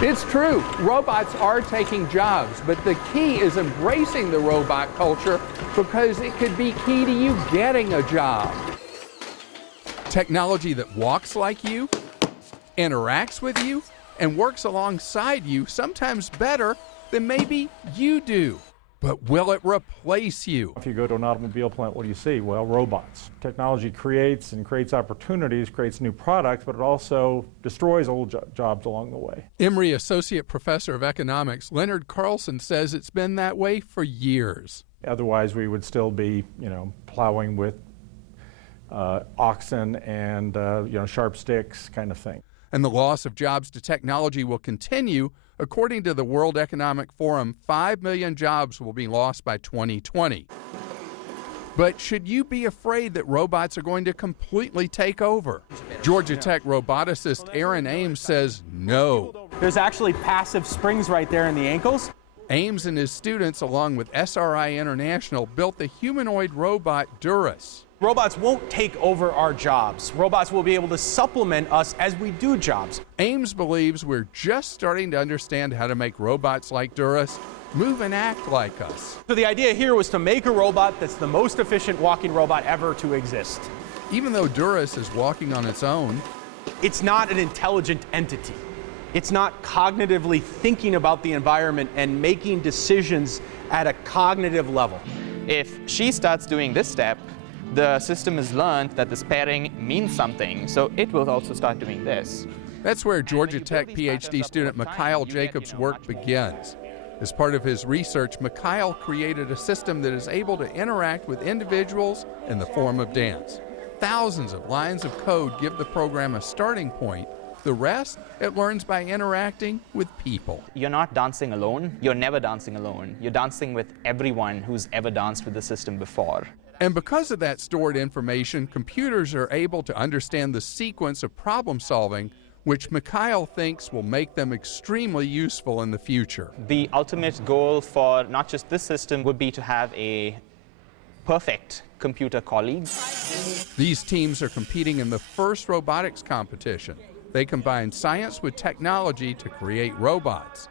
It's true, robots are taking jobs, but the key is embracing the robot culture because it could be key to you getting a job. Technology that walks like you, interacts with you, and works alongside you, sometimes better than maybe you do. But will it replace you? If you go to an automobile plant, what do you see? Well, robots. Technology creates opportunities, creates new products, but it also destroys old jobs along the way. Emory Associate Professor of Economics Leonard Carlson says it's been that way for years. Otherwise, we would still be, plowing with oxen and, sharp sticks kind of thing. And the loss of jobs to technology will continue. According to the World Economic Forum, 5 million jobs will be lost by 2020. But should you be afraid that robots are going to completely take over? Georgia Tech roboticist Aaron Ames says no. There's actually passive springs right there in the ankles. Ames and his students, along with SRI International, built the humanoid robot Duras. Robots won't take over our jobs. Robots will be able to supplement us as we do jobs. Ames believes we're just starting to understand how to make robots like Duras move and act like us. So the idea here was to make a robot that's the most efficient walking robot ever to exist. Even though Duras is walking on its own, it's not an intelligent entity. It's not cognitively thinking about the environment and making decisions at a cognitive level. If she starts doing this step, the system has learned that this pairing means something, so it will also start doing this. That's where Georgia Tech PhD student Mikhail Jacobs' work begins. As part of his research, Mikhail created a system that is able to interact with individuals in the form of dance. Thousands of lines of code give the program a starting point. The rest, it learns by interacting with people. You're not dancing alone. You're never dancing alone. You're dancing with everyone who's ever danced with the system before. And because of that stored information, computers are able to understand the sequence of problem solving, which Mikhail thinks will make them extremely useful in the future. The ultimate goal for not just this system would be to have a perfect computer colleague. These teams are competing in the first robotics competition. They combine science with technology to create robots.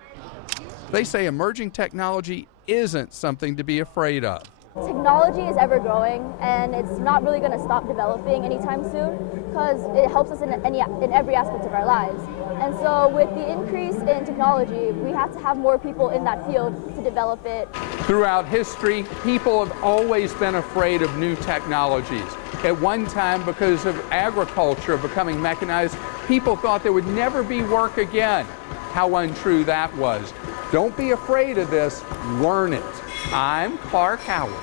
They say emerging technology isn't something to be afraid of. Technology is ever growing, and it's not really going to stop developing anytime soon because it helps us in every aspect of our lives. And so with the increase in technology, we have to have more people in that field to develop it. Throughout history, people have always been afraid of new technologies. At one time, because of agriculture becoming mechanized, people thought there would never be work again. How untrue that was. Don't be afraid of this, learn it. I'm Clark Howard.